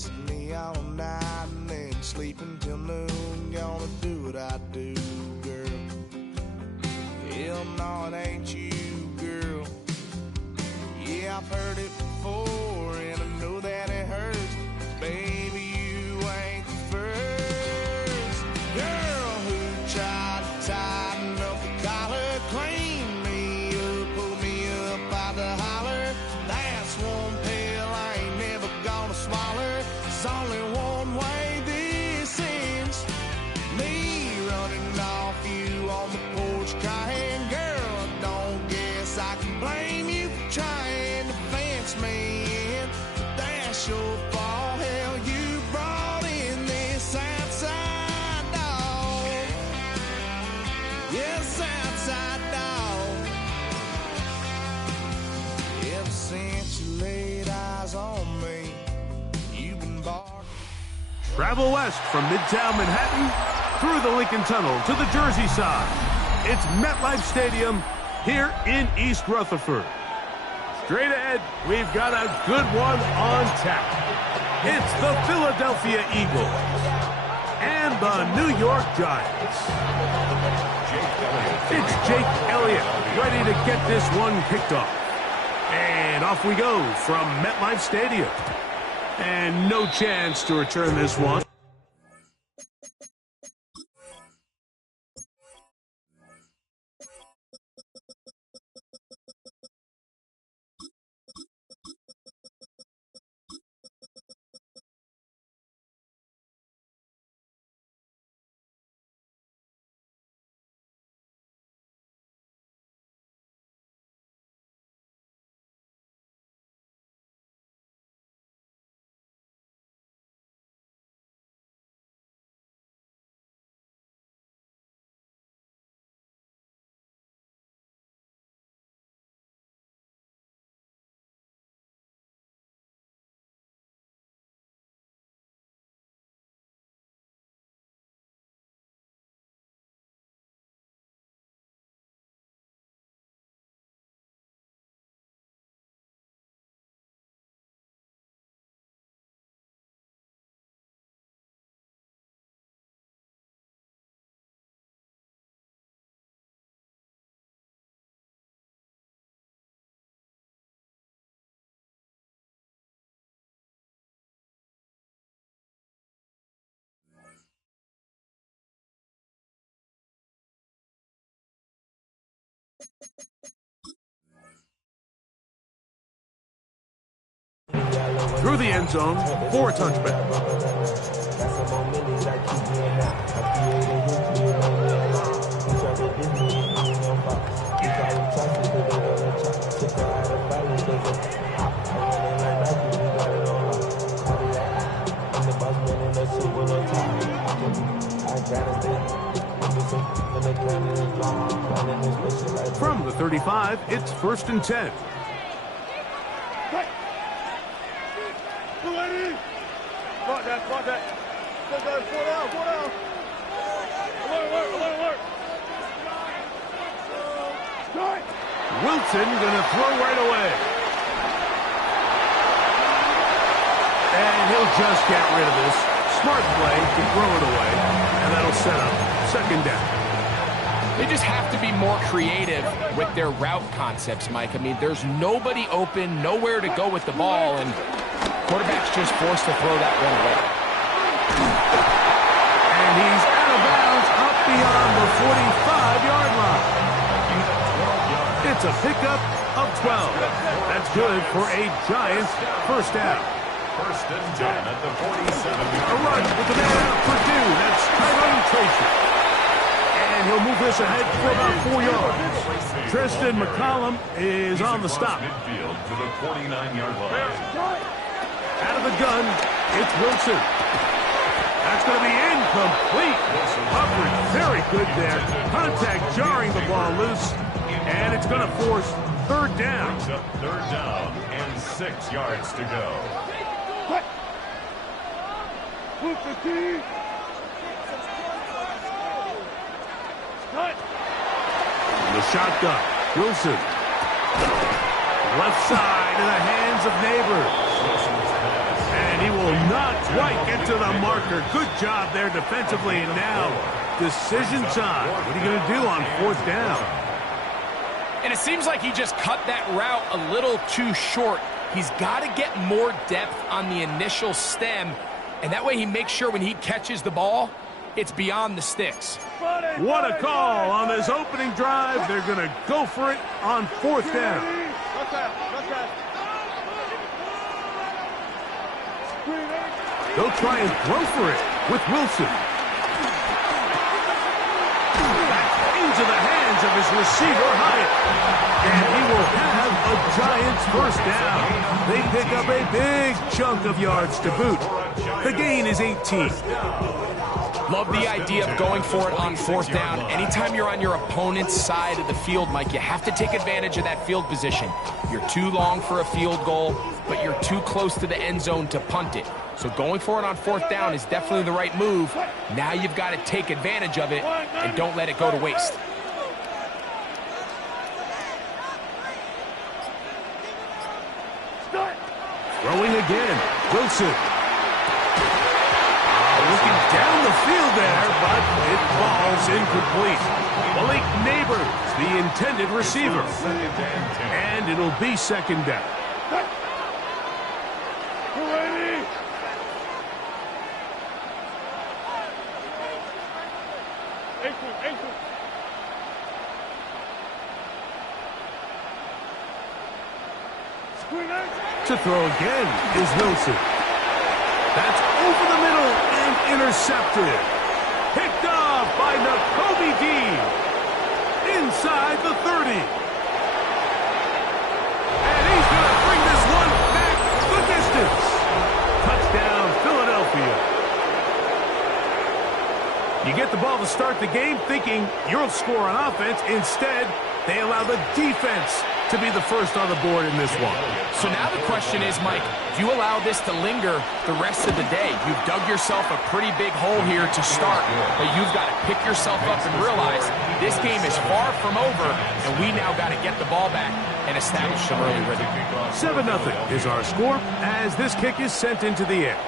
kissing me all night and then sleeping till noon. Gonna do what I do, girl. Hell no, it ain't you, girl. Yeah, I've heard it before and I know that it hurts. Baby, you ain't the first girl who tried to tighten up the collar, clean me up, pull me up by the holler. That's one pill I ain't never gonna swallow. There's only one way this ends. Me running off you on the porch crying. Girl, I don't guess I can blame you for trying to fence me in. But that's your fault. Hell, you brought in this outside dog. Yes, outside dog. Ever since you laid eyes on me, you've been barking. Travel west from Midtown Manhattan through the Lincoln Tunnel to the Jersey side. It's MetLife Stadium here in East Rutherford. Straight ahead, we've got a good one on tap. It's the Philadelphia Eagles and the New York Giants. It's Jake Elliott ready to get this one kicked off. And off we go from MetLife Stadium. And no chance to return this one. Through the end zone for a touchback. From the 35, it's 1st and 10. Caught that. Go down. Alert. Wilson gonna throw right away. And he'll just get rid of this. Smart play to throw it away. And that'll set up 2nd down. They just have to be more creative with their route concepts, Mike. I mean, there's nobody open, nowhere to go with the ball, and quarterback's just forced to throw that one away. And he's out of bounds up beyond the 45-yard line. It's a pickup of 12. That's good for a Giants 1st down. 1st and 10 at the 47-yard A run with the man out for 2. That's Tyrone Tracy. And he'll move this ahead for about 4 yards. Tristan McCollum is on the stop. Midfield to the 49-yard line. Out of the gun, it's Wilson. That's going to be incomplete. Coverage very good there. Contact jarring the ball loose. And it's going to force 3rd down. Brings up 3rd down and 6 yards to go. The shotgun. Wilson. Left side in the hands of Neighbors. And And he will not quite get to the marker. Good job there defensively. And now, decision time. What are you going to do on 4th down? And it seems like he just cut that route a little too short. He's got to get more depth on the initial stem, and that way he makes sure when he catches the ball, it's beyond the sticks. What a call on this opening drive. They're going to go for it on 4th down. They'll try and throw for it with Wilson. Back into the hands of his receiver, Hyatt. And he will have a Giants 1st down. They pick up a big chunk of yards to boot. The gain is 18. Love the idea of going for it on 4th down. Anytime you're on your opponent's side of the field, Mike, you have to take advantage of that field position. You're too long for a field goal, but you're too close to the end zone to punt it. So going for it on 4th down is definitely the right move. Now you've got to take advantage of it and don't let it go to waste. Throwing again, Wilson. Looking down the field there, but it falls incomplete. Malik Neighbors, the intended receiver. And it'll be 2nd down. To throw again is Wilson. That's over the middle and intercepted. Picked off by Nakobe Dean. Inside the 30. And he's going to bring this one back the distance. Touchdown, Philadelphia. You get the ball to start the game thinking you'll score on offense. Instead, they allow the defense to be the first on the board in this one. So now the question is, Mike, do you allow this to linger the rest of the day? You've dug yourself a pretty big hole here to start, but you've got to pick yourself up and realize this game is far from over, and we now got to get the ball back and establish some early rhythm. 7-0 is our score as this kick is sent into the air.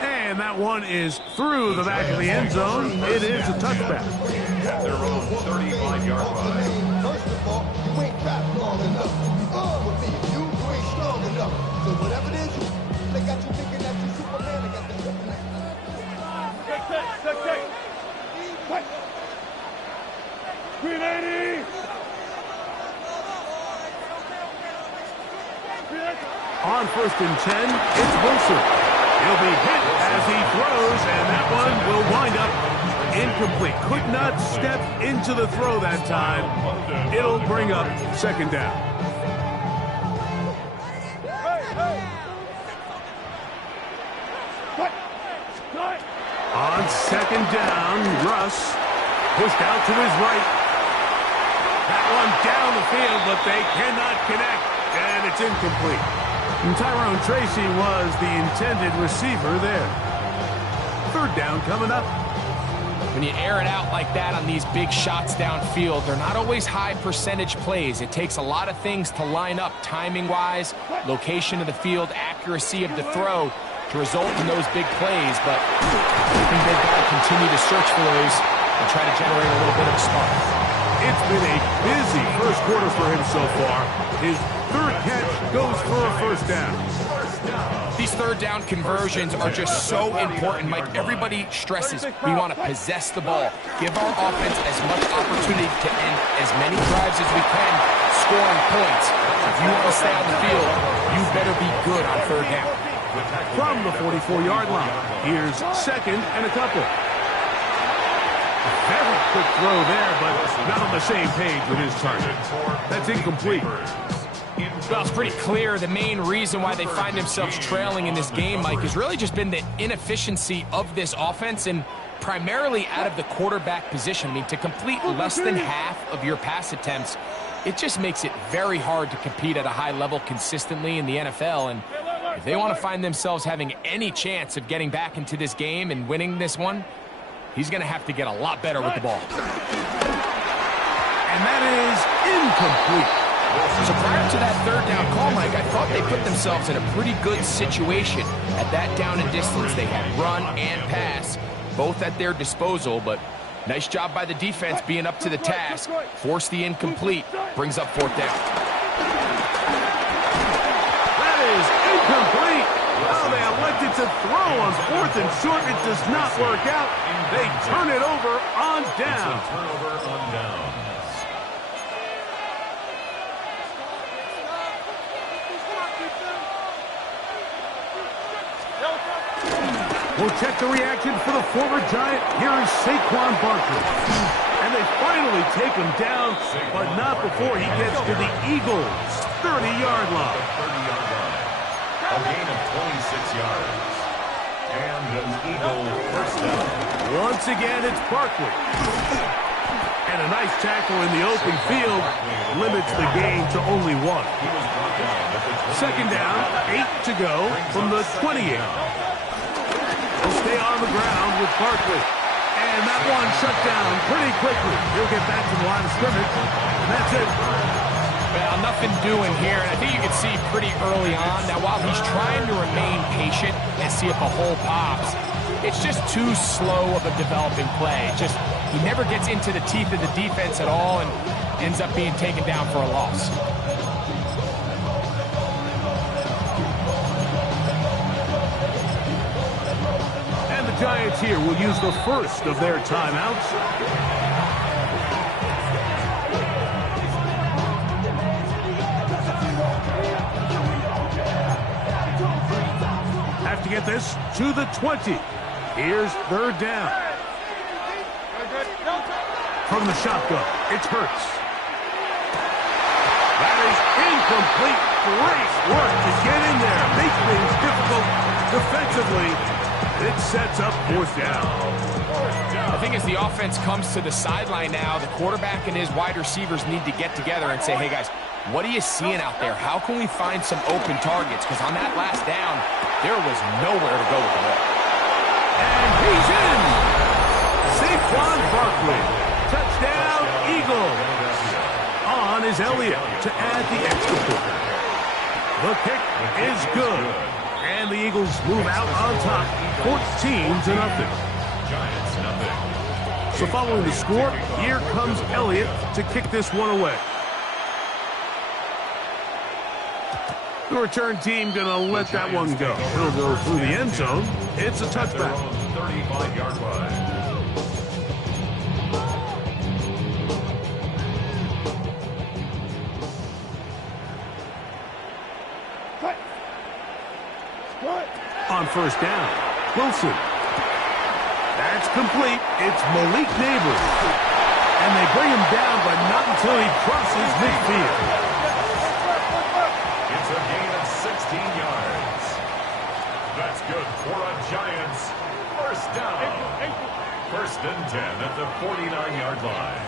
And that one is through the back of the end zone. It is a touchback. At their own 35-yard line. First of all, you ain't fast long enough. With me, you ain't strong enough. So whatever it is, they got you thinking that you Superman. They got the Superman. What? 380. On 1st and 10, it's Wilson. He'll be hit as he throws, and that one will wind up incomplete. Could not step into the throw that time. It'll bring up 2nd down. On 2nd down, Russ pushed out to his right. That one down the field, but they cannot connect, and it's incomplete. And Tyrone Tracy was the intended receiver there. 3rd down coming up. When you air it out like that on these big shots downfield, they're not always high percentage plays. It takes a lot of things to line up timing-wise, location of the field, accuracy of the throw to result in those big plays. But I think they've got to continue to search for those and try to generate a little bit of a spark. It's been a busy 1st quarter for him so far. His 3rd catch goes for a 1st down. These 3rd down conversions are just so important, Mike. Everybody stresses we want to possess the ball, give our offense as much opportunity to end as many drives as we can, scoring points. If you want to stay on the field, you better be good on 3rd down. From the 44-yard line, here's 2nd and a couple. Very quick throw there, but not on the same page with his target. That's incomplete. Well, it's pretty clear the main reason why they find themselves trailing in this game, Mike, has really just been the inefficiency of this offense and primarily out of the quarterback position. I mean, to complete less than half of your pass attempts, it just makes it very hard to compete at a high level consistently in the NFL. And if they want to find themselves having any chance of getting back into this game and winning this one, he's going to have to get a lot better with the ball. And that is incomplete. So prior to that third down call, Mike, I thought they put themselves in a pretty good situation at that down and distance. They had run and pass, both at their disposal, but nice job by the defense being up to the task. Force the incomplete, brings up fourth down. That is incomplete. Well, they elected to throw on fourth and short. It does not work out. They turn it over on down. Turnover on down. We'll check the reaction for the former Giant. Here is Saquon Barkley. And they finally take him down, but not before he gets to the Eagles' 30-yard line. 30-yard line. A gain of 26 yards. And an Eagle first down. Once again, it's Barkley. And a nice tackle in the open field limits the gain to only one. He was brought down at the 20. Second down, 8 to go from the 28. He'll stay on the ground with Barkley. And that one shut down pretty quickly. He'll get back to the line of scrimmage. And that's it. Well, nothing doing here, and I think you can see pretty early on. Now, while he's trying to remain patient and see if a hole pops, it's just too slow of a developing play. He never gets into the teeth of the defense at all and ends up being taken down for a loss. And the Giants here will use the first of their timeouts. Have to get this to the 20. Here's third down. From the shotgun, it's Hurts. That is incomplete. Great work to get in there. Make things difficult defensively. It sets up fourth down. I think as the offense comes to the sideline now, the quarterback and his wide receivers need to get together and say, hey, guys, what are you seeing out there? How can we find some open targets? Because on that last down, there was nowhere to go with the ball. And he's in. Saquon Barkley. Touchdown, Eagle. On is Elliott to add the extra point. The kick is good. And the Eagles move out on top, 14-0. Giants nothing. So following the score, here comes Elliott to kick this one away. The return team going to let that one go. He'll go through the end zone. It's a touchback. 35-yard line. On first down, Wilson. That's complete. It's Malik Neighbors. And they bring him down, but not until he crosses midfield. It's a gain of 16 yards. That's good for a Giants first down. First and 10 at the 49-yard line.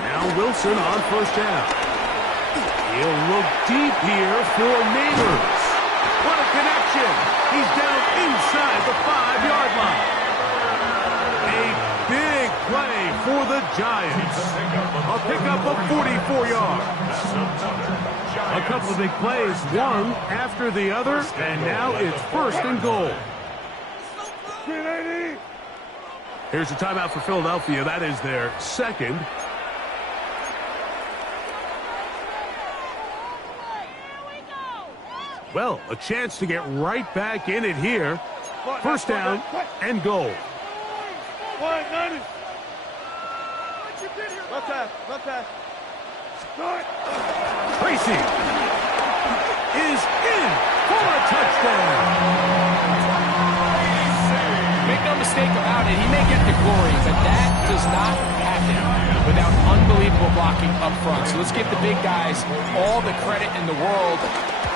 Now Wilson on first down. He'll look deep here for Neighbors. What a connection. He's down inside the 5-yard line. A big play for the Giants. A pickup of 44 yards. A couple of big plays, one after the other, and now it's first and goal. Here's a timeout for Philadelphia. That is their second. Well, a chance to get right back in it here. First down and goal. Tracy is in for a touchdown. Make no mistake about it, he may get the glory, but that does not happen without unbelievable blocking up front. So let's give the big guys all the credit in the world.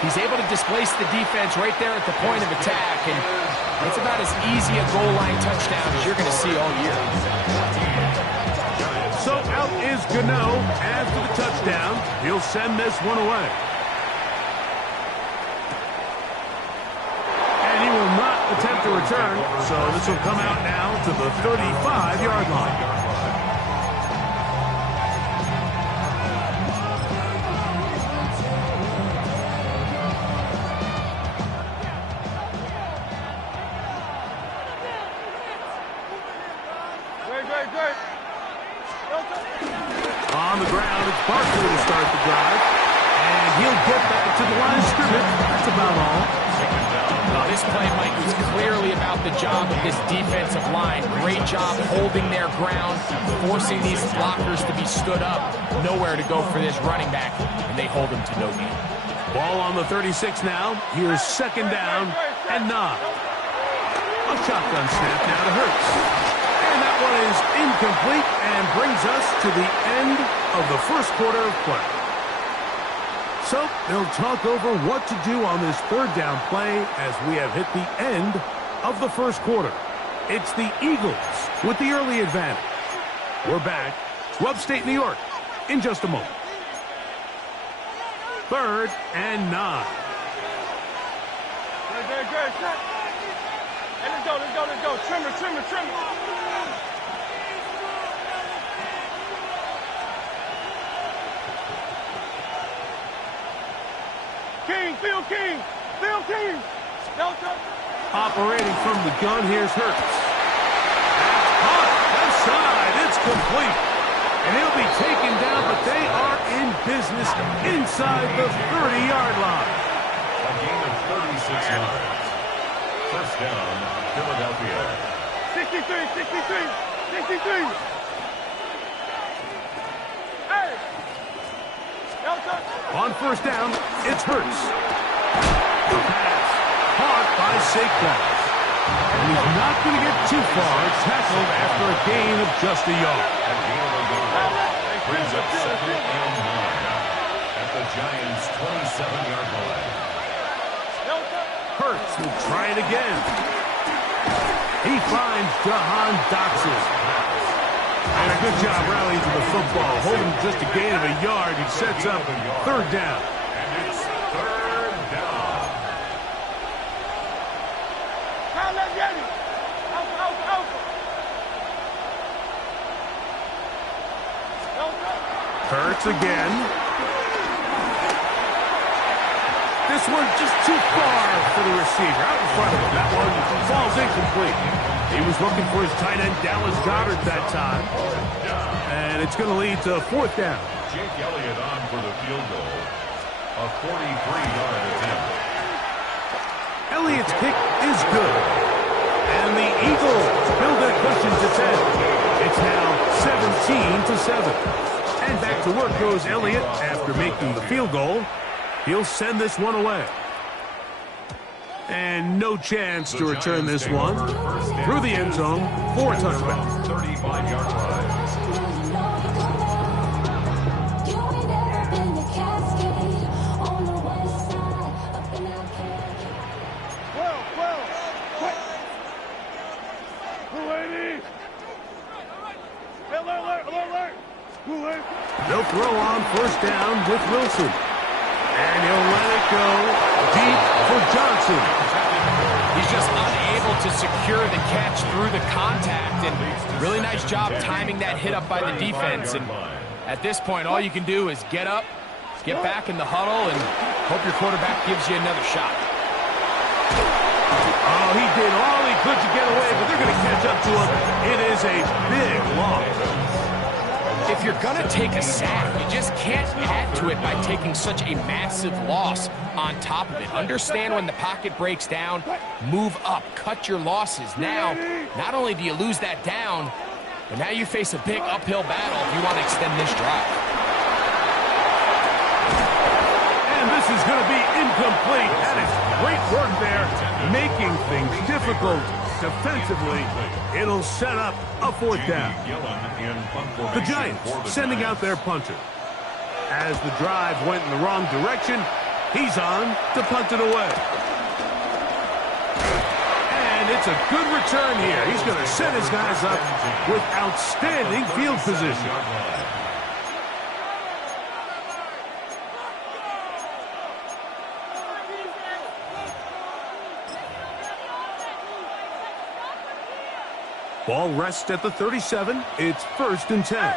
He's able to displace the defense right there at the point of attack, and it's about as easy a goal line touchdown as you're going to see all year. So out is Gano after the touchdown. He'll send this one away. And he will not attempt to return, so this will come out now to the 35-yard line. On the ground, it's Barkley to start the drive. And he'll get back to the line of scrimmage. That's about all. Well, this play, Mike, was clearly about the job of this defensive line. Great job holding their ground, forcing these blockers to be stood up. Nowhere to go for this running back, and they hold him to no gain. Ball on the 36 now. Here's second down and 9. A shotgun snap now to Hurts. And that one is incomplete and brings us to the end of the first quarter of play. So they'll talk over what to do on this third down play as we have hit the end of the first quarter. It's the Eagles with the early advantage. We're back to upstate New York in just a moment. 3rd and 9. Good. Hey, let's go. Trimmer. King. Operating from the gun, here's Hurts. Left side, it's complete. And he'll be taken down, but they are in business inside the 30-yard line. A gain of 36 yards. First down, Philadelphia. 63. Hey! On first down, it's Hurts. The pass, caught by Saquon. And he's not going to get too far. Tackled after a gain of just a yard. A gain of a yard. Brings up 2nd and 9 at the Giants' 27-yard line. Hurts will try it again. He finds Jahan Dotson. And a good job rallying to the football. Holding just a gain of a yard. He sets up 3rd down. And it's 3rd down. Hurts again. This one just too far for the receiver. Out in front of him. That one falls incomplete. He was looking for his tight end, Dallas Goedert, that time. And it's going to lead to 4th down. Jake Elliott on for the field goal. A 43-yard attempt. Elliott's kick is good. And the Eagles build their cushion to 10. It's now 17-7. And back to work goes Elliott after making the field goal. He'll send this one away. And no chance to return this one through the end zone for a touchdown. 35-yard line. They'll throw on first down with Wilson. And he'll let it go deep for Johnson. He's just unable to secure the catch through the contact. And really nice job timing that hit up by the defense. And at this point, all you can do is get up, get back in the huddle, and hope your quarterback gives you another shot. Oh, he did all he could to get away, but they're going to catch up to him. It is a big loss. If you're going to take a sack, you just can't add to it by taking such a massive loss on top of it. Understand when the pocket breaks down, move up, cut your losses. Now, not only do you lose that down, but now you face a big uphill battle if you want to extend this drive. And this is going to be incomplete. That is great work there, making things difficult defensively. It'll set up a 4th down. The Giants sending out their punter. As the drive went in the wrong direction, he's on to punt it away. And it's a good return here. He's going to set his guys up with outstanding field position. Ball rests at the 37. It's 1st and 10. On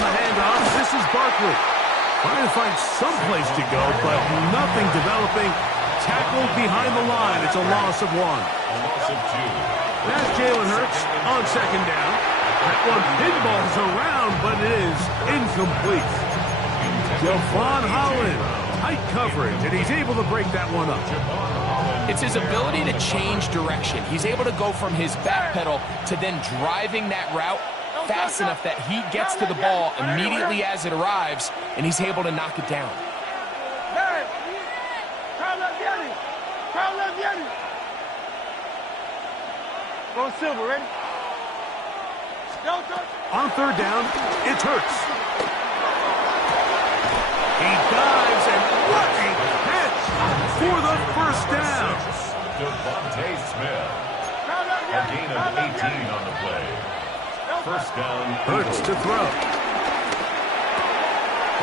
the handoff, this is Barkley. Trying to find some place to go, but nothing developing. Tackled behind the line. It's a loss of 1. A loss of 2. That's Jalen Hurts on second down. That one pinballs around, but it is incomplete. Javon Holland, tight coverage, and he's able to break that one up. It's his ability to change direction. He's able to go from his back pedal to then driving that route fast enough that he gets to the ball immediately as it arrives, and he's able to knock it down. Go Silver, ready? On third down, it's Hurts. He dives, and what a catch for the first down. Devontae Smith. A gain of 18 on the play. First down. Hurts to throw.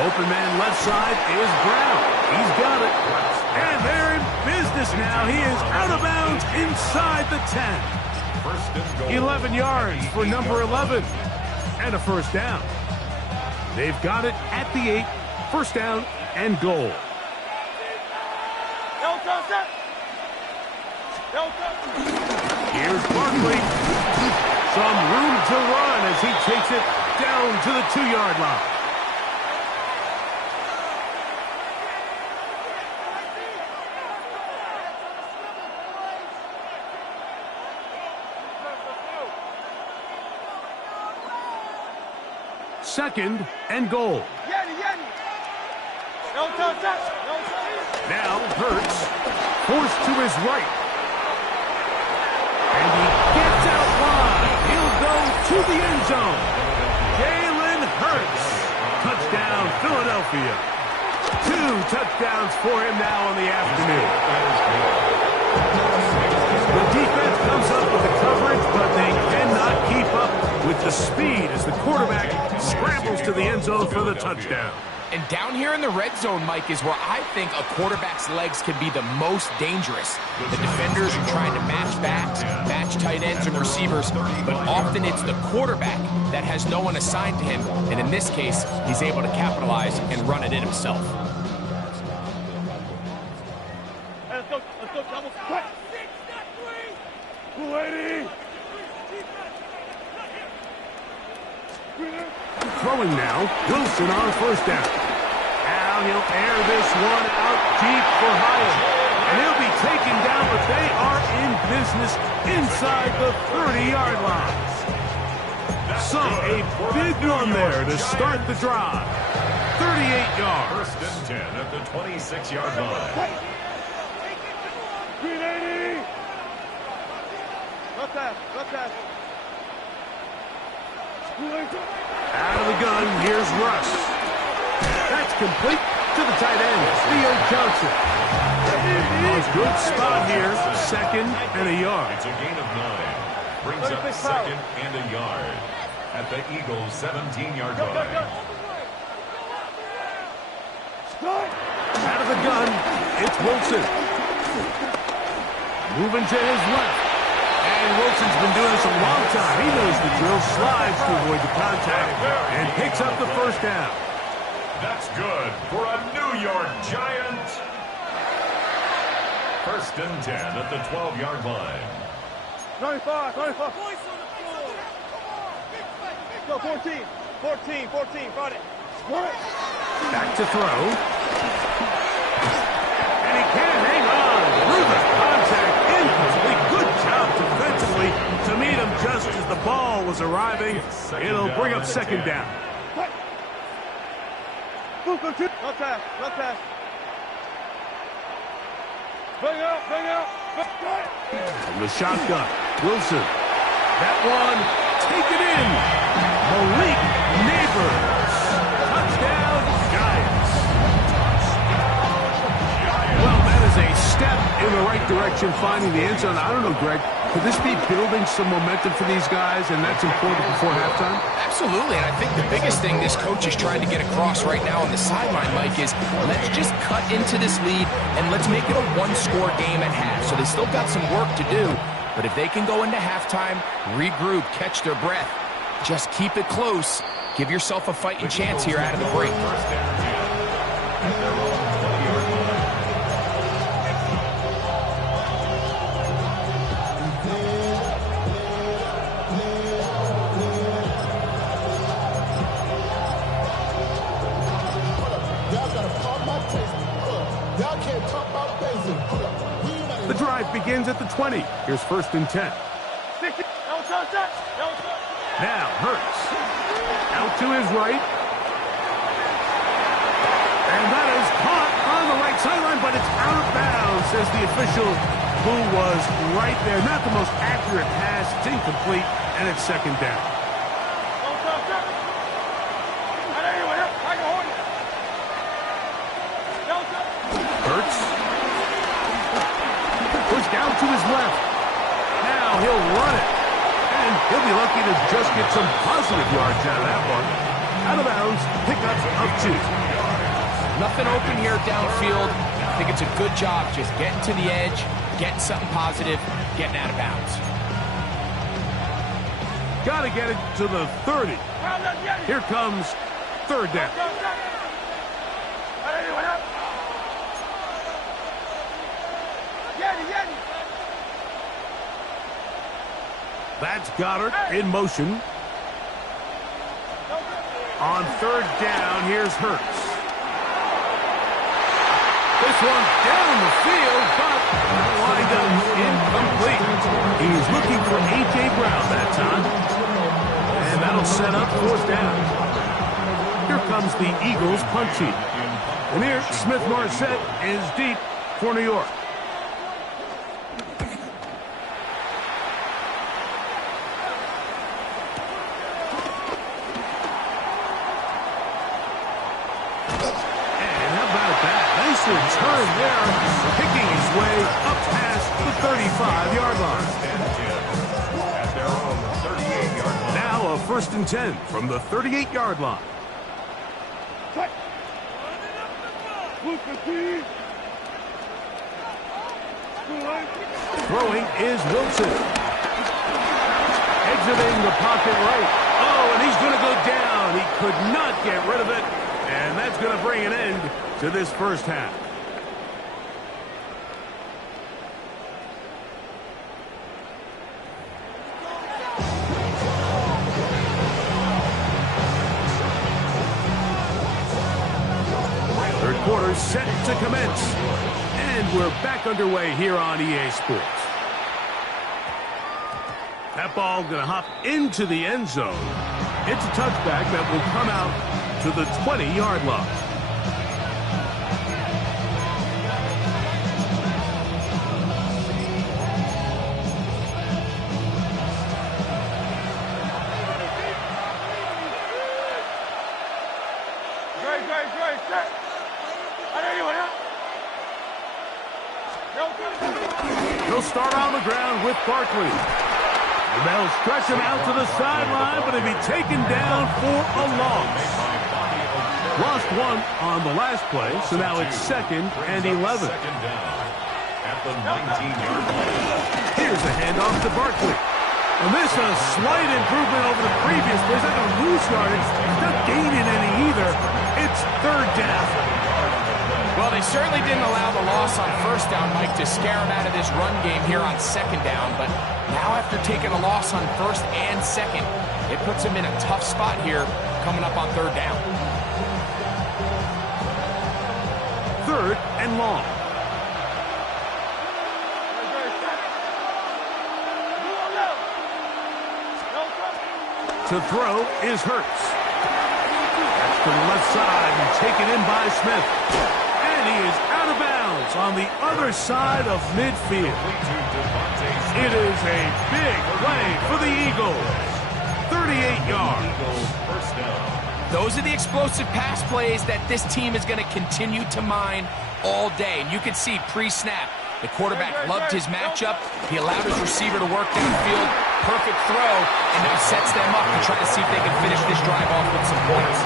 Open man left side is Brown. He's got it. And they're in business now. He is out of bounds inside the 10. 11 yards for number 11. And a first down. They've got it at the 8. First down and goal. Here's Barkley. Some room to run as he takes it down to the 2-yard line. Second and goal. Now Hurts forced to his right. And he gets out wide. He'll go to the end zone. Jalen Hurts. Touchdown, Philadelphia. 2 touchdowns for him now on the afternoon. The defense comes up with the coverage, but they cannot keep up with the speed as the quarterback scrambles to the end zone for the touchdown. And down here in the red zone, Mike, is where I think a quarterback's legs can be the most dangerous. The defenders are trying to match backs, match tight ends and receivers, but often it's the quarterback that has no one assigned to him, and in this case, he's able to capitalize and run it in himself. Let's go, double quick. 280. Throwing now, Wilson on first down. Now he'll air this one out deep for Hyatt. And he'll be taken down, but they are in business inside the 30-yard line. A big run there to start the drive. 38 yards. First and 10 at the 26-yard line. 380. Left pass. Out of the gun, here's Russ. That's complete to the tight end, Theo Johnson. A good spot here, second and a yard. It's a gain of 9. Brings up second and a yard at the Eagles' 17-yard line. Out of the gun, it's Wilson. Moving to his left. And Wilson's been doing this a long time. He knows the drill. Slides to avoid the contact and picks up the first down. That's good for a New York Giant. First and 10 at the 12-yard line. 25. Go, 14, Friday. Back to throw. And he can't hang on. Through the contact. Incomplete. Good job defensively to meet him just as the ball was arriving. It'll bring up second down. Left pass. Bring out. From the shotgun, Wilson. That one, taken in. Malik Neighbors. Touchdown, Giants. Well, that is a step in the right direction, finding the end zone. I don't know, Greg. Could this be building some momentum for these guys, and that's important before halftime? Absolutely, and I think the biggest thing this coach is trying to get across right now on the sideline, Mike, is let's just cut into this lead and let's make it a one-score game at half. So they still got some work to do, but if they can go into halftime, regroup, catch their breath, just keep it close, give yourself a fighting chance here out of the break. begins at the 20. Here's 1st and 10. Now Hurts. Out to his right. And that is caught on the right sideline, but it's out of bounds, says the official, who was right there. Not the most accurate pass. It's incomplete, and it's 2nd down. Hurts. Pushed down to his left. Now he'll run it. And he'll be lucky to just get some positive yards out of that one. Out of bounds, pickup of 2. Nothing open here downfield. I think it's a good job just getting to the edge, getting something positive, getting out of bounds. Got to get it to the 30. Here comes 3rd down. That's Goddard in motion. On 3rd down, here's Hurts. This one down the field, but lined up incomplete. He's looking for A.J. Brown that time. And that'll set up 4th down. Here comes the Eagles punching. And here, Smith-Marset is deep for New York. Return there, picking his way up past the 35-yard line. Now a 1st and 10 from the 38-yard line. Throwing is Wilson. Exiting the pocket right. Oh, and he's going to go down. He could not get rid of it. And that's going to bring an end to this 1st half. Third quarter set to commence. And we're back underway here on EA Sports. That ball going to hop into the end zone. It's a touchback that will come out to the 20-yard line. He'll start on the ground with Barkley. And they'll stretch him out to the sideline, but he'll be taken down for a loss. Lost 1 on the last play, so now it's 2nd and 11. At the 19-yard line. Here's a handoff to Barkley. And this is a slight improvement over the previous play. He's not going to lose yardage. He's not gaining any either. It's 3rd down. Well, they certainly didn't allow the loss on 1st down, Mike, to scare him out of this run game here on 2nd down. But now after taking a loss on 1st and 2nd, it puts him in a tough spot here coming up on 3rd down. 3rd and long. To throw is Hurts. That's to the left side and taken in by Smith. And he is out of bounds on the other side of midfield. It is a big play for the Eagles. 38 yards. Those are the explosive pass plays that this team is going to continue to mine all day. And you can see pre-snap, the quarterback loved his matchup. He allowed his receiver to work downfield. Perfect throw, and now sets them up to try to see if they can finish this drive off with some points.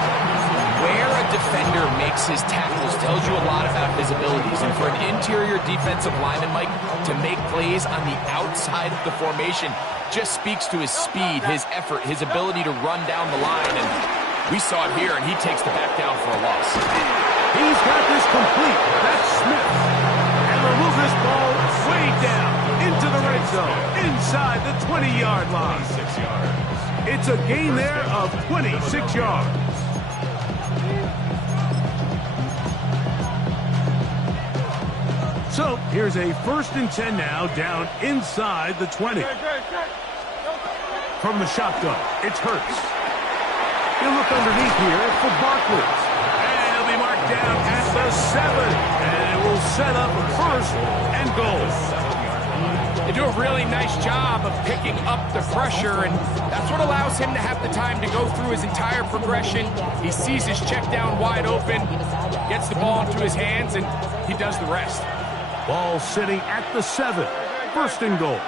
Where a defender makes his tackles tells you a lot about his abilities. And for an interior defensive lineman, Mike, to make plays on the outside of the formation just speaks to his speed, his effort, his ability to run down the line. And we saw it here, and he takes the back down for a loss. He's got this complete. That's Smith. And they'll move this ball way down into the red zone, inside the 20-yard line. 26 yards. It's a gain there of 26 yards. So here's a 1st and 10 now, down inside the 20. From the shotgun, it's Hurts. He'll look underneath here for Barkley. And he'll be marked down at the 7. And it will set up 1st and goal. They do a really nice job of picking up the pressure, and that's what allows him to have the time to go through his entire progression. He sees his check down wide open, gets the ball into his hands, and he does the rest. Ball sitting at the 7. 1st and goal.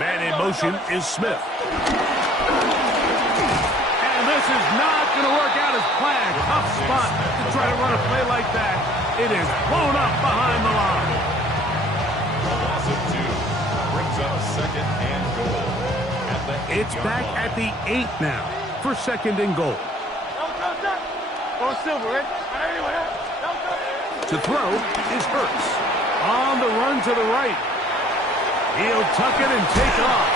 Man in motion is Smith. And this is not going to work out as planned. Tough spot to try to run a play like that. It is blown up behind the line. A loss of 2 brings up 2nd and goal. It's back at the 8 now for 2nd and goal. Go Silver, right? To throw is Hurts. On the run to the right. He'll tuck it and take off.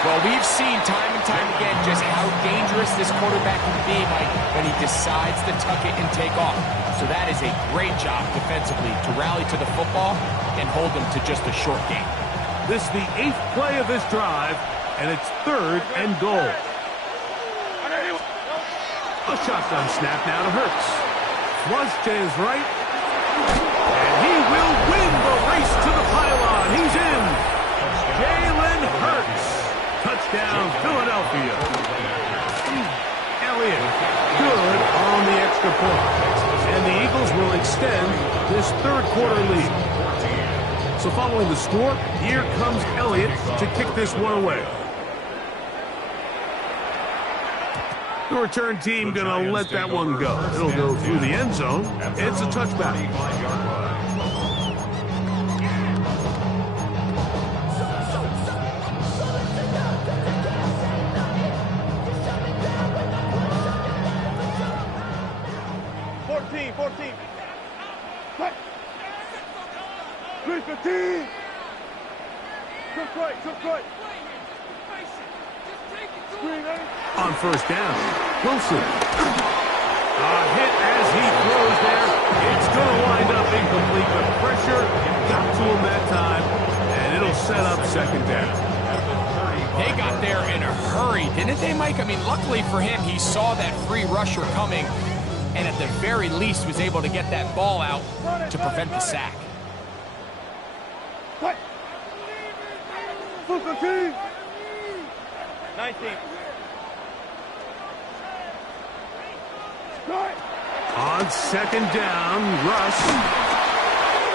Well, we've seen time and time again just how dangerous this quarterback can be, Mike, when he decides to tuck it and take off. So that is a great job defensively to rally to the football and hold them to just a short game. This is the 8th play of this drive, and it's 3rd and goal. A shotgun snap now to Hurts. Flush to his right. And he will win the race to the pylon. He's in. Jalen Hurts. Touchdown, Philadelphia. Elliott, good on the extra point. And the Eagles will extend this 3rd quarter lead. So following the score, here comes Elliott to kick this one away. The return team going to let that one go. It'll go through the end zone. It's a touchback. 14. 315. Cook right. On 1st down, Wilson. A hit as he throws there. It's going to wind up incomplete. The pressure got to him that time, and it'll set up 2nd down. They got there in a hurry, didn't they, Mike? I mean, luckily for him, he saw that free rusher coming, and at the very least was able to get that ball out to prevent the sack. 19. On 2nd down, Russ.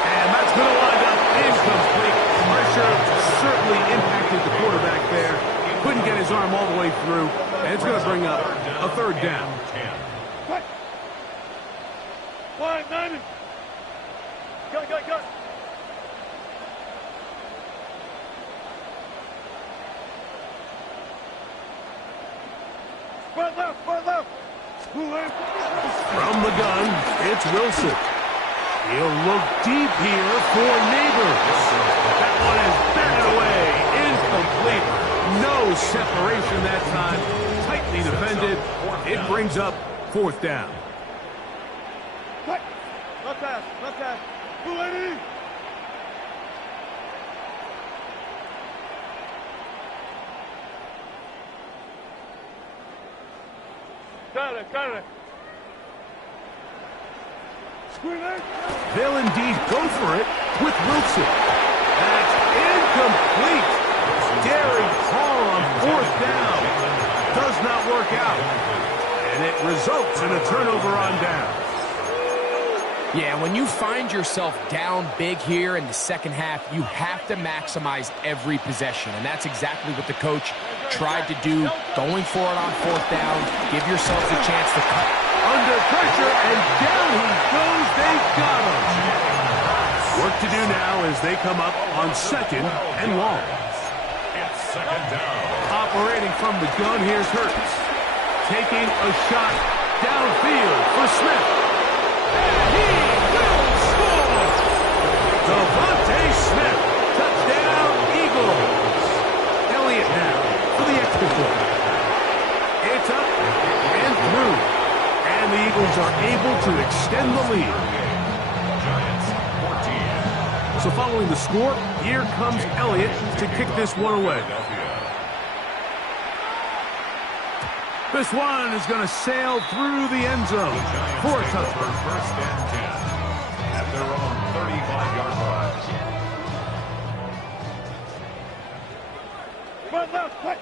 And that's going to wind up incomplete. Pressure certainly impacted the quarterback there. Couldn't get his arm all the way through. And it's going to bring up a 3rd down. 90. Go. Right left. From the gun, it's Wilson. He'll look deep here for Neighbors. That one is batted away. Incomplete. No separation that time. Tightly defended. It brings up 4th down. Left pass. 280. Got it. They'll indeed go for it with Wilson. That's incomplete. Daring call on 4th down. Does not work out. And it results in a turnover on down. Yeah, when you find yourself down big here in the 2nd half, you have to maximize every possession. And that's exactly what the coach tried to do, going for it on 4th down. Give yourselves a chance to cut. Under pressure, and down he goes. They got him. Work to do now as they come up on 2nd and long. It's 2nd down. Operating from the gun, here's Hurts. Taking a shot downfield for Smith. And he will score! Devontae Smith, touchdown Eagles. Elliott now for the extra point. It's up and through. And the Eagles are able to extend the lead. Giants 14, So following the score, here comes Elliott to kick this one away. This one is going to sail through the end zone for a touchdown. First and 10 at their own 35-yard line. Front left, quick.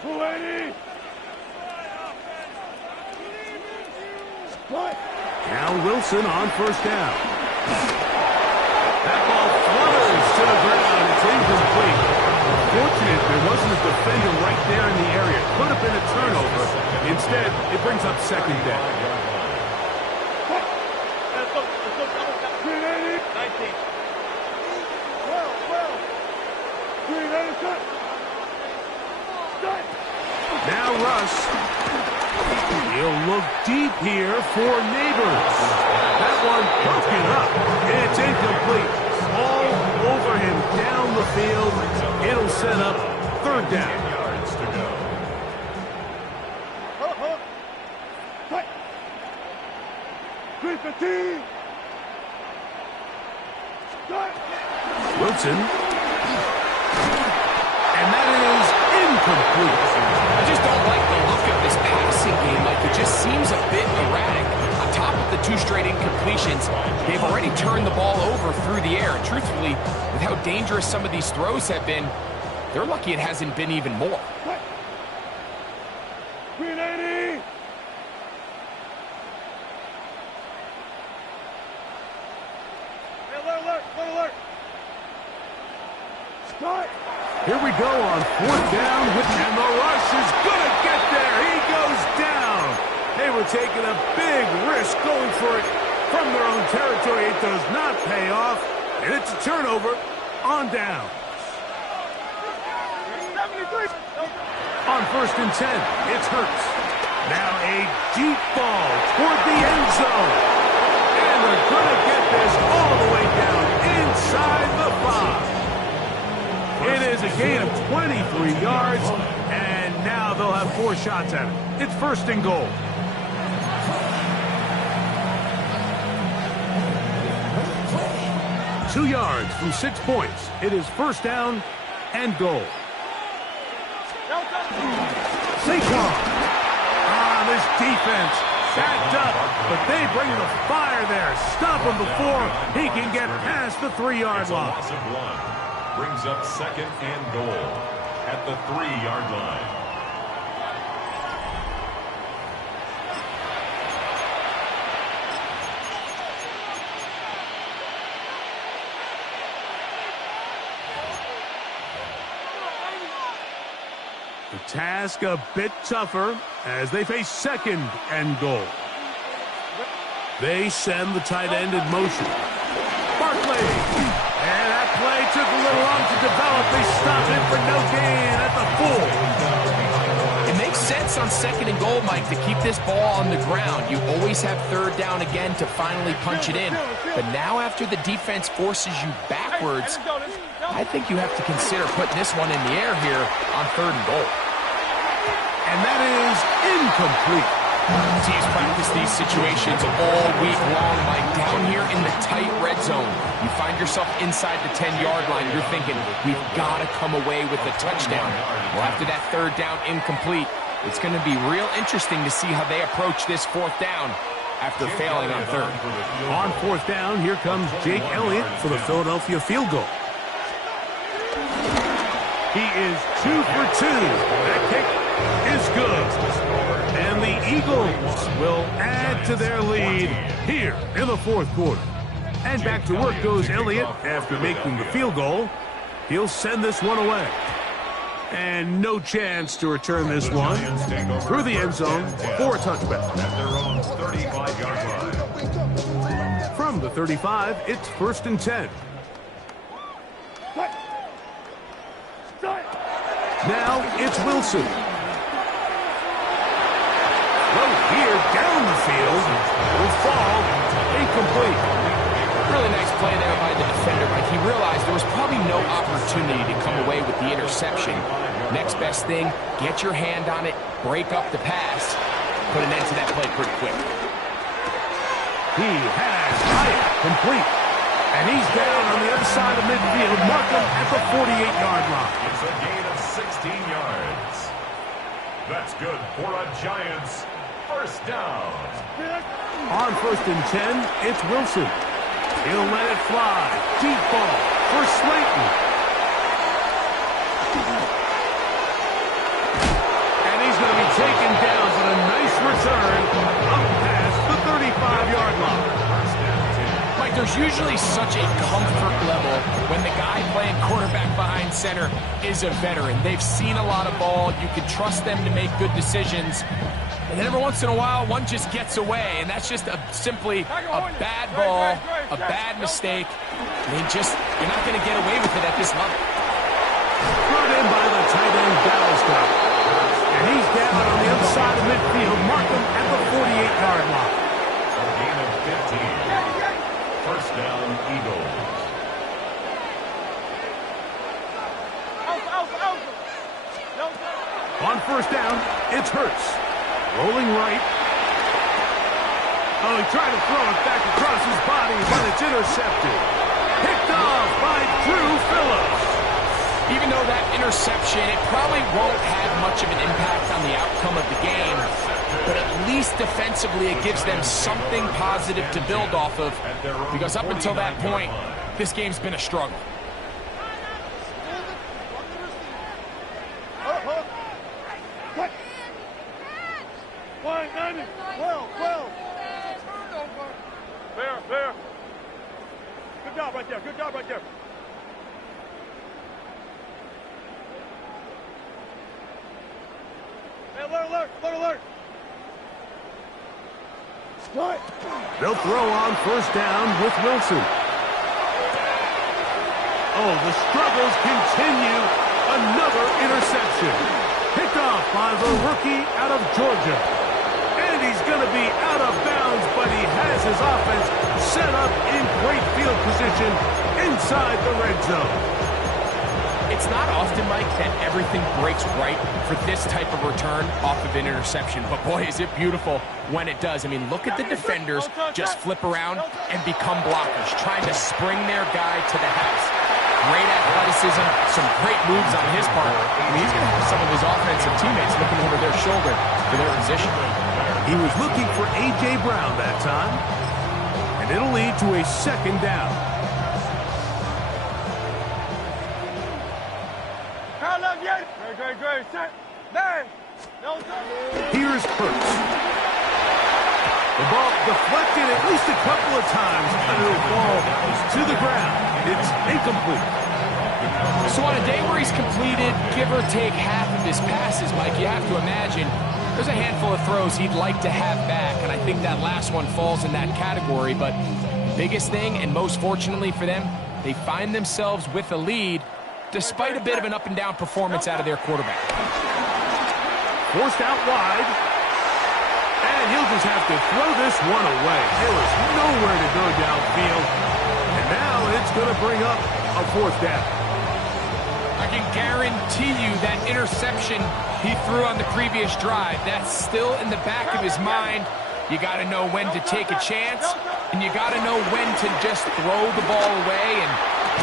280. Now Wilson on first down. That ball flutters to the ground. It's incomplete. Fortunate there wasn't a defender right there in the area. Could have been a turnover. Instead, it brings up second down. Let's go, double tap. 380. 19. Well. 380, cut. Start. Now Russ. He'll look deep here for Neighbors. That one broken up. It's incomplete. All over him down the field. It'll set up third down. 10 yards to go. Cut. 315. Start. Wilson. And that is incomplete. I just don't like the look of this passing game. Like, it just seems a bit erratic. On top of the 2 straight incompletions, they've already turned the ball over through the air. And truthfully, with how dangerous some of these throws have been, they're lucky it hasn't been even more. 380. Alert. Start. Here we go on fourth down, and the rush is going to get there. He goes down. They were taking a big risk going for it from their own territory. It does not pay off, and it's a turnover on down. 73. On first and 10, it's Hurts. Now a deep ball toward the end zone. And they're going to get this all the way down inside the 5. It is a gain of 23 yards, and now they'll have 4 shots at it. It's first and goal. Two yards from 6 points. It is first down and goal. Saquon. This defense backed up, but they bring the fire there. Stop him before he can get past the 3-yard line. Loss of 1. Brings up second and goal at the 3-yard line. The task a bit tougher as they face second and goal. They send the tight end in motion. Barkley. And that play took a little long to develop. They stopped it for no gain at the full. It makes sense on second and goal, Mike, to keep this ball on the ground. You always have third down again to finally punch it in. But now after the defense forces you backwards, I think you have to consider putting this one in the air here on third and goal. And that is incomplete. Teams practice these situations all week long, Mike. Down here in the tight red zone, you find yourself inside the 10-yard line. You're thinking, we've got to come away with a touchdown. Well, after that third down incomplete, it's going to be real interesting to see how they approach this fourth down after failing on third. On fourth down, here comes Jake Elliott for the Philadelphia field goal. He is 2 for 2. That kick is good. And the Eagles will add to their lead here in the fourth quarter. And back to work goes Elliott after making the field goal. He'll send this one away. And no chance to return this one through the end zone for a touchback. At their own 35-yard line. From the 35, it's first and 10. Now it's Wilson. Throw here down the field. Will fall. Incomplete. Really nice play there by the defender, Mike. He realized there was probably no opportunity to come away with the interception. Next best thing, get your hand on it, break up the pass, put an end to that play pretty quick. He has it complete. And he's down on the other side of midfield. Mark him at the 48-yard line. It's a gain of 16 yards. That's good for a Giants first down. On 1st and 10, it's Wilson. He'll let it fly. Deep ball for Slayton. And he's going to be taken down, but a nice return up past the 35-yard line. Mike, there's usually such a comfort level when the guy playing quarterback behind center is a veteran. They've seen a lot of ball. You can trust them to make good decisions. And then every once in a while, one just gets away, and that's just simply a bad ball, a bad mistake. You're not going to get away with it at this level. Brought in by the tight end, Dallas. And he's down on the other side of midfield. Mark him at the 48-yard line. A gain of 15. First down, Eagles. On 1st down, it's Hurts. Rolling right. Oh, he tried to throw it back across his body, but it's intercepted. Picked off by Drew Phillips. Even though that interception, it probably won't have much of an impact on the outcome of the game, but at least defensively it gives them something positive to build off of, because up until that point, this game's been a struggle. Fair. Good job right there. Good job right there. Hey, alert. Strike. They'll throw on 1st down with Wilson. Oh, the struggles continue. Another interception. Picked off by the rookie out of Georgia. And he's going to be out of bounds, but he has his offense set up in great field position inside the red zone. It's not often, Mike, that everything breaks right for this type of return off of an interception. But, boy, is it beautiful when it does. I mean, look at the defenders just flip around and become blockers, trying to spring their guy to the house. Great athleticism, some great moves on his part. I mean, he's going to have some of his offensive teammates looking over their shoulder for their position. He was looking for A.J. Brown that time. And it'll lead to a 2nd down. Great. Set. Man. Here's Hurts. The ball deflected at least a couple of times, and it'll fall to the ground. It's incomplete. So on a day where he's completed, give or take half of his passes, Mike, you have to imagine there's a handful of throws he'd like to have back, and I think that last one falls in that category. But biggest thing, and most fortunately for them, they find themselves with a lead despite a bit of an up-and-down performance out of their quarterback. Forced out wide. And he'll just have to throw this one away. There was nowhere to go downfield. And now it's going to bring up a 4th down. I can guarantee you that interception he threw on the previous drive, that's still in the back of his mind. You got to know when to take a chance, and you got to know when to just throw the ball away and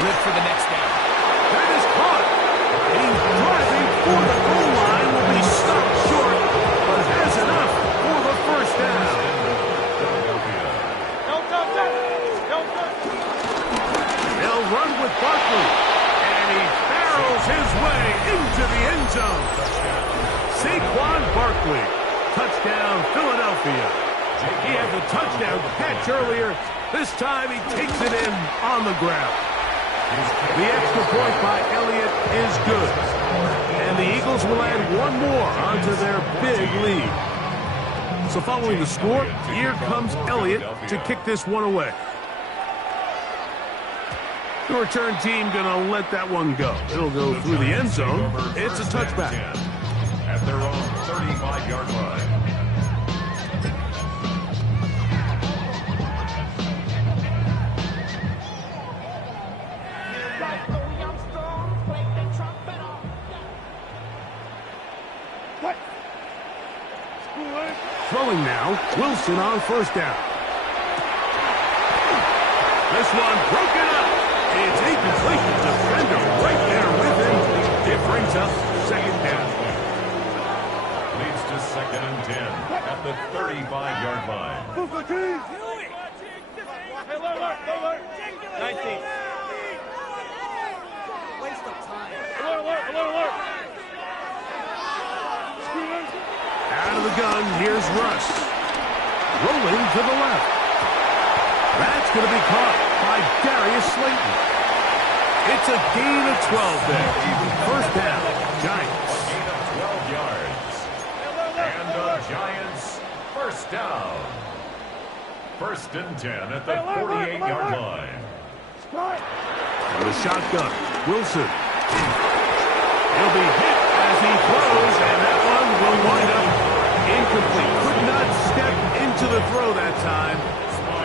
live for the next down. That is caught. He's driving for the goal line. Will be stopped short, but has enough for the 1st down. They'll run with Barkley, and he barrels his way into the end zone. Saquon Barkley, touchdown Philadelphia. He had the touchdown catch earlier. This time he takes it in on the ground. The extra point by Elliott is good. And the Eagles will add one more onto their big lead. So following the score, here comes Elliott to kick this one away. The return team going to let that one go. It'll go through the end zone. It's a touchback. At their own 35-yard line. Throwing now, Wilson on 1st down. This one broken up. It's incomplete. Defender right there with him. It brings up second down. Leads to 2nd and 10 at the 35-yard line. Hey, alert. 19. Waste of time. Alert. Out of the gun, here's Russ. Rolling to the left. That's going to be caught by Darius Slayton. It's a gain of 12 there. First down, Giants. A gain of 12 yards. And the Giants, first down. 1st and 10 at the 48-yard line. And the shotgun, Wilson. He'll be hit as he throws, and that one will wind up incomplete. Could not step into the throw that time.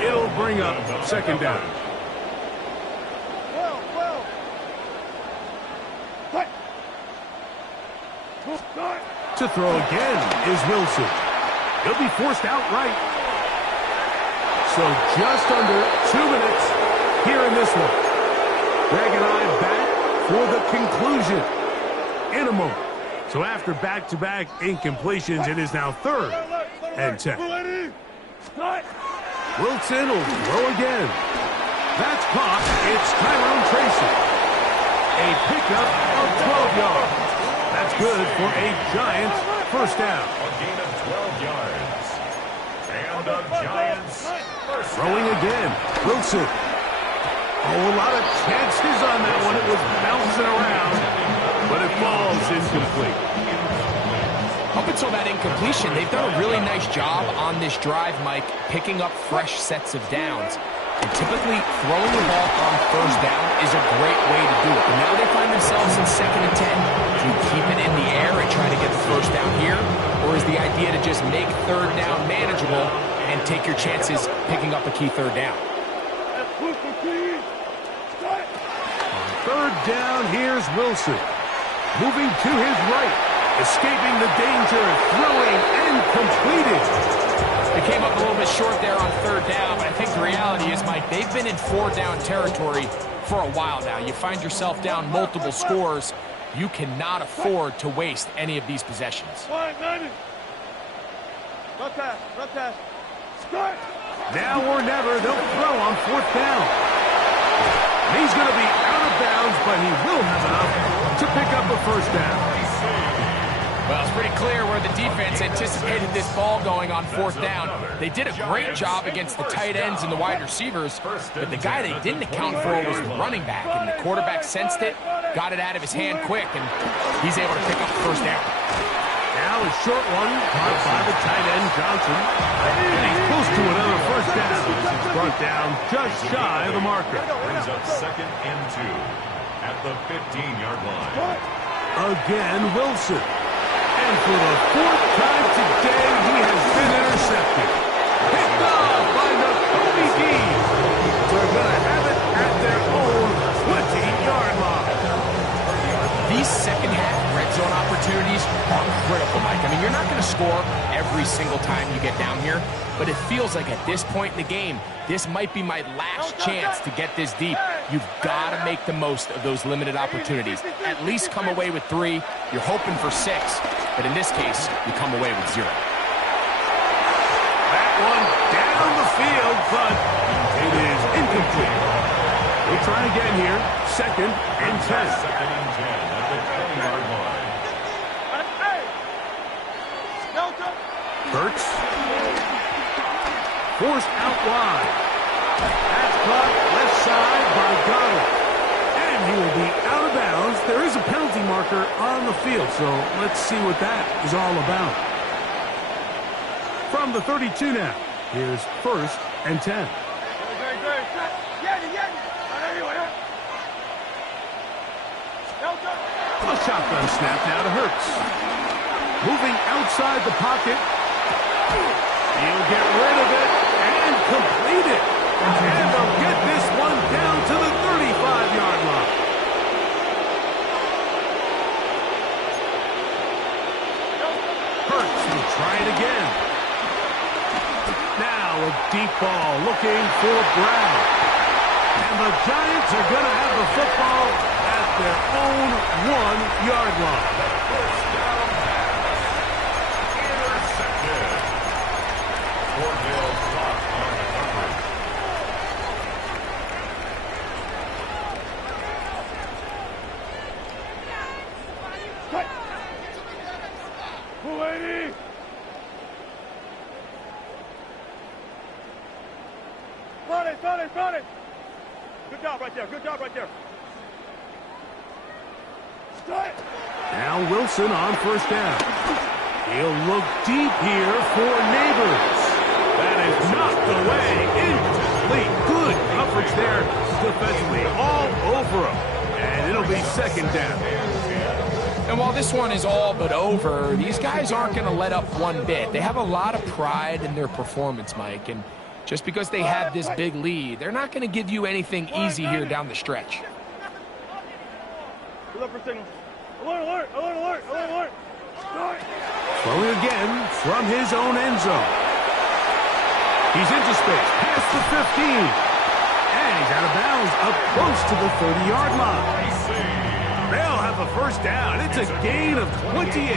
It'll bring up second down. To throw again is Wilson. He'll be forced outright. So just under 2 minutes here in this one. Greg and I back for the conclusion in a moment. So after back-to-back incompletions, it is now 3rd and 10. Wilson will throw again. That's caught. It's Tyrone Tracy. A pickup of 12 yards. That's good for a Giants first down. A gain of 12 yards. And the Giants first Throwing again. Wilson. Oh, a lot of chances on that one. It was bouncing around, but it falls incomplete. Up until that incompletion, they've done a really nice job on this drive, Mike, picking up fresh sets of downs. And typically, throwing the ball on first down is a great way to do it. But now they find themselves in 2nd and 10. Do you keep it in the air and try to get the first down here? Or is the idea to just make 3rd down manageable and take your chances picking up a key 3rd down? On 3rd down, here's Wilson. Moving to his right. Escaping the danger, throwing, and completed. They came up a little bit short there on 3rd down, but I think the reality is, Mike, they've been in 4-down territory for a while now. You find yourself down multiple scores. You cannot afford to waste any of these possessions. Now or never, they'll throw on 4th down. He's going to be out of bounds, but he will have enough to pick up a first down. Well, it's pretty clear where the defense anticipated this ball going on 4th down. They did a great job against the tight ends and the wide receivers, but the guy they didn't account for was the running back, and the quarterback sensed it, got it out of his hand quick, and he's able to pick up the first down. Now a short one caught by the tight end, Johnson. And he's close to another first down. He's brought down just shy of the marker. brings up 2nd and 2 at the 15-yard line. Again, Wilson. And for the 4th time today, he has been intercepted. Picked off by the Kobe Dees. They're going to have it at their own 20-yard line. These second-half red zone opportunities are critical, Mike. I mean, you're not going to score every single time you get down here, but it feels like at this point in the game, this might be my last chance to get this deep. You've got to make the most of those limited opportunities. At least come away with 3. You're hoping for 6, but in this case, you come away with 0. That one down the field, but it is incomplete. We'll try again here. 2nd and 10. 2nd and 10 at the 20-yard line. Hurts. Forced out wide. That's caught left side by Goddard. And he will be out of bounds. There is a penalty marker on the field, so let's see what that is all about. From the 32 now, here's 1st and 10. A shotgun snap now to Hurts. Moving outside the pocket. He'll get rid of it and complete it. And they'll get this one down to the 35-yard line. Hurts will try it again. Now a deep ball looking for Brown. And the Giants are going to have the football at their own 1-yard line. First down pass. Intercepted. Thornhill blocked on the coverage. Lady! Got it! Good job right there. Now Wilson on first down. He'll look deep here for Neighbors. That is not the way. Incomplete. Good coverage there defensively. All over him. And it'll be second down. And while this one is all but over, these guys aren't going to let up one bit. They have a lot of pride in their performance, Mike. And just because they have this big lead, they're not going to give you anything easy here down the stretch. Alert! Throwing again from his own end zone. He's into space, past the 15. And he's out of bounds, up close to the 30-yard line. They'll have a first down. It's a gain of 28.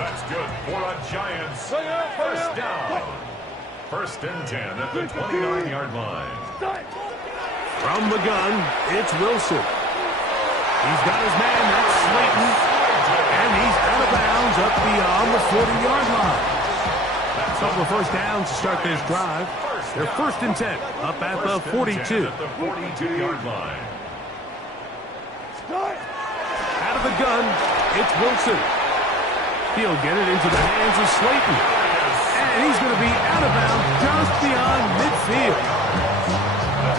That's good for a Giants first down. First and 10 at the 29-yard line. From the gun, it's Wilson. He's got his man, that's Slayton. And he's out of bounds up beyond the 40-yard line. A couple of first downs to start this drive. They're first and 10, up at the 42. At the 42-yard line. Out of the gun, it's Wilson. He'll get it into the hands of Slayton. And he's going to be out of bounds just beyond midfield.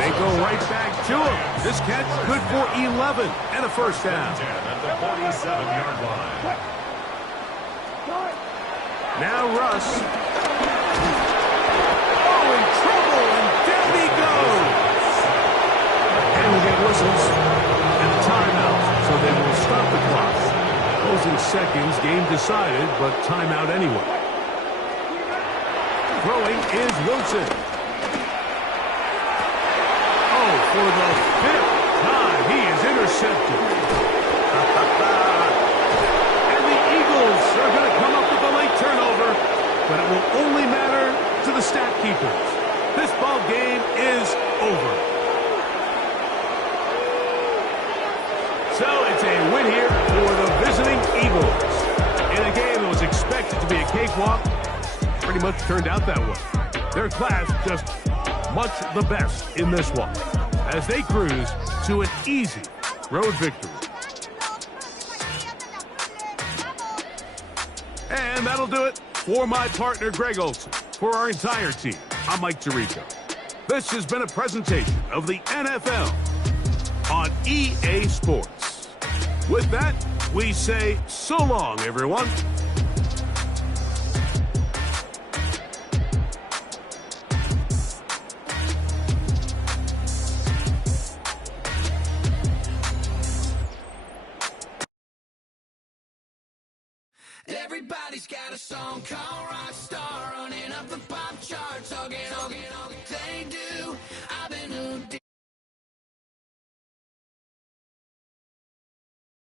They go right back to him. This catch good for 11 and a first down. At the 47-yard line. Now Russ. Oh, in trouble, and down he goes. And we'll get whistles and a timeout, so they will stop the clock. Closing seconds, game decided, but timeout anyway. Throwing is Wilson. Oh, for the 5th time, he is intercepted. And the Eagles are going to come up with a late turnover, but it will only matter to the stat keepers. This ball game is over. So it's a win here for the visiting Eagles. In a game that was expected to be a cakewalk, pretty much turned out that way. Their class just much the best in this one as they cruise to an easy road victory. And that'll do it for my partner, Greg Olson. For our entire team, I'm Mike Tirico. This has been a presentation of the NFL on EA Sports. With that, we say so long, everyone. Everybody's got a song called Rock